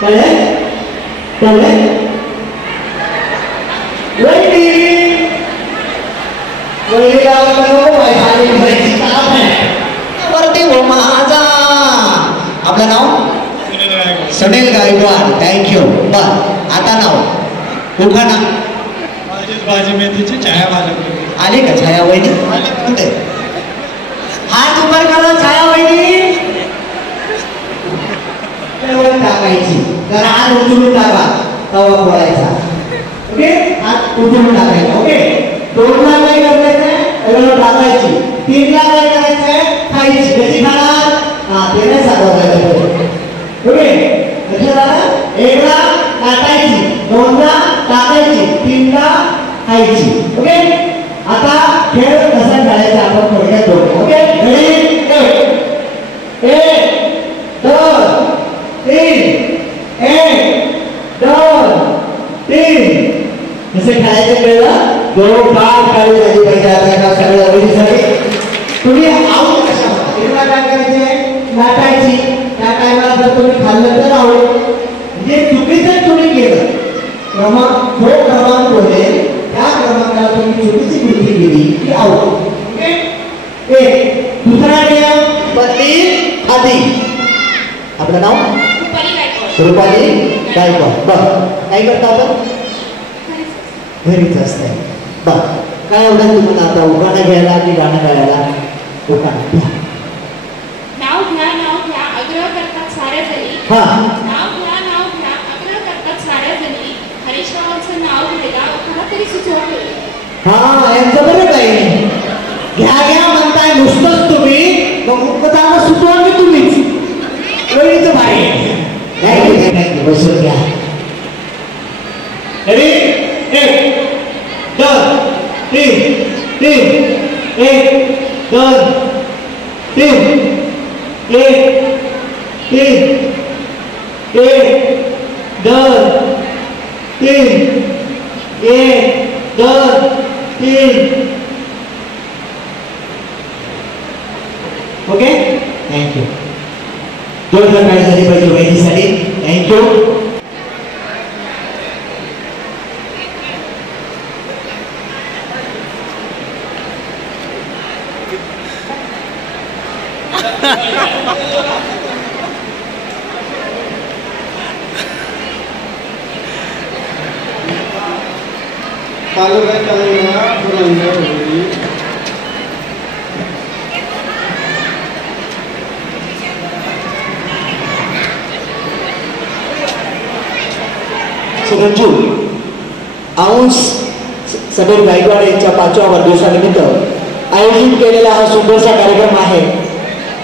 कळले कळले वहिनी वहिनी गावाकडे वाईट भरायची काम आहे वरती हो माझा आपलं नाव सुनील गायकवाड थँक्यू बर आता नाव उखाणा भाजी मेथीची छाया भाजप आली का छाया वहिनी कुठे हात उपर करा छाया वहिनी टाकायची तर हात उचलून टाका तवा फोडायचा ओके हात उचलून टाकायचा ओके दोनला काय करायचं टाकायची तीनला काय करायचं खायची कशी खाणार हा ते नाही सांगायचं ओके लक्षात आलं एकला टाकायची दोनला टाकायची तीनला खायची ओके आता खेळ कसा खेळायचा आपण थोडक्यात बघू ओके रेडी एक दोन तीन एक दोन तीन कसे खेळायचं कळलं दोन पाच काढली झाली पाहिजे आता सगळ्या आवडीसाठी तुम्ही आऊट कशा एकला काय करायचे लाटायची त्या टायमाला जर तुम्ही खाल्लं तर आऊट म्हणजे चुकीचं तुम्ही केलं क्रमांक जो क्रमांक बोले त्या क्रमांकाला तुम्ही चुकीची कृती केली की आऊट ओके एक दुसरा नियम बदली आधी आपलं नाव रुपाली गायकवाड बरं काय करता आपण घरीच असते बरं काय एवढं तुम्हाला आता उखाणं घ्यायला की गाणं गायला उखाणं नाव घ्या आग्रह करतात साऱ्या जणी नाव घ्या आग्रह करतात साऱ्या जणी हरीशरावांचं नाव घ्यायला कोणा तरी सुचवलं हा यांचं बरं काही घ्या म्हणताय नुसतंच तुम्ही मग मुक्ताला सुचवा की तुम्हीच वेळीच भारी बसून घ्या रेडी एक दोन तीन तीन एक दोन तीन एक तीन एक दोन तीन एक दोन तीन ओके थँक्यू दोन प्रकार झाली पाहिजे वहिनीसाठी थँक्यू तालुक्यात रंजू अंश समीर गायकवाड यांच्या 5व्या वाढदिवसानिमित्त आयोजित केलेला हा सुंदरसा कार्यक्रम आहे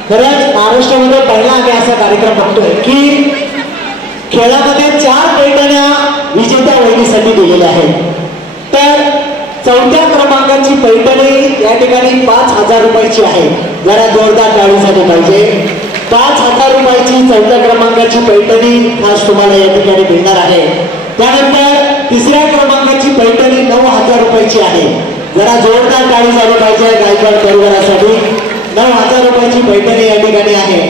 खरंच महाराष्ट्रामध्ये पहिला आम्ही असा कार्यक्रम बघतोय की खेळामध्ये 4 पैठण्या विजेत्या वहिनीसाठी दिलेल्या आहेत तर 4थ्या क्रमांकाची पैठणी या ठिकाणी 5,000 रुपयाची आहे जरा जोरदार टाळी झाली पाहिजे 5,000 रुपयाची 4थ्या क्रमांकाची पैठणी खास तुम्हाला या ठिकाणी मिळणार आहे त्यानंतर 3ऱ्या क्रमांकाची पैठणी 9,000 रुपयाची आहे जरा जोरदार टाळी झाली पाहिजे गायकवाड परिवारासाठी 9,000 रुपयाची पैठणी या ठिकाणी आहे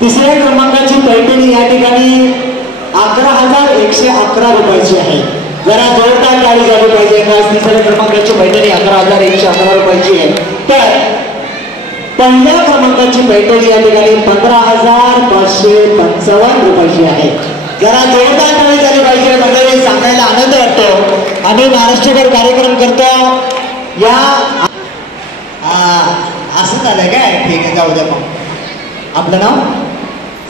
3ऱ्या क्रमांकाची पैठणी या ठिकाणी 11,111 रुपयाची आहे जरा जोरदार टाळी झाली पाहिजे खास 3ऱ्या क्रमांकाची पैठणी 11,111 रुपयाची आहे तर पहिल्या क्रमांकाची पैठणी या ठिकाणी 15,555 रुपयाची आहे जरा जोरदार टाळी झाली पाहिजे मंडळी सांगायला आनंद वाटतो आम्ही महाराष्ट्रभर कार्यक्रम करतो या असं झालं काय ठीक आहे जाऊ द्या मग आपलं नाव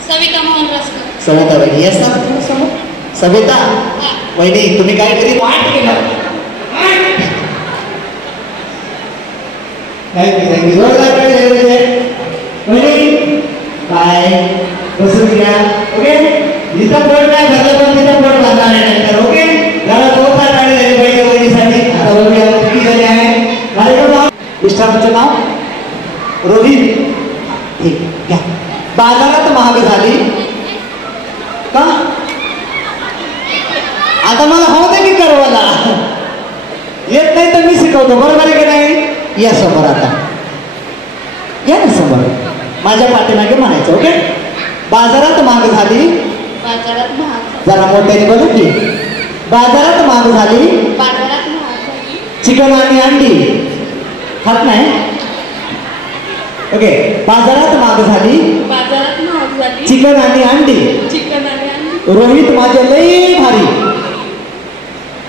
सविता मोहन रसकर सविता वहिनी येस ना सविता वहिनी तुम्ही काहीतरी वाट केलं जोरदार टाळी झाली वहिनी काय बसून घ्या ओके जिथं पोट नाही भरलं पण तिथं पोट भरणार नाही नंतर ओके जरा जोरदार टाळी झाली पाहिजे वहिनीसाठी आता बघूया किती जणी आहे कार्यक्रम मिस्टरांचं नाव रोहित ठीक घ्या बाजारात महाग झाली का आता मला हो दे की करवाला येत नाही तर मी शिकवतो बरोबर आहे की नाही या समोर आता या ना समोर माझ्या पाठीमागे म्हणायचं ओके बाजारात महाग झाली बाजारात महाग जरा मोठ्याने बोला की. बाजारात महाग झाली बाजारात महाग झाली चिकन आणि अंडी. खात नाही. ओके. बाजारात महाग झाली बाजारात महाग झाली चिकन आणि अंडी. चिकन आणि अंडी. रोहित माझे लई भारी.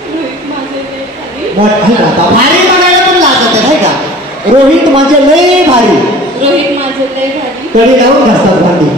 रोहित माझे लय भारी. भारी म्हणायला पण लागत आहे का. रोहित माझे लई भारी. रोहित माझे लय भारी. तळी लावून घासतात भांडी.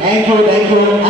Thank you thank you.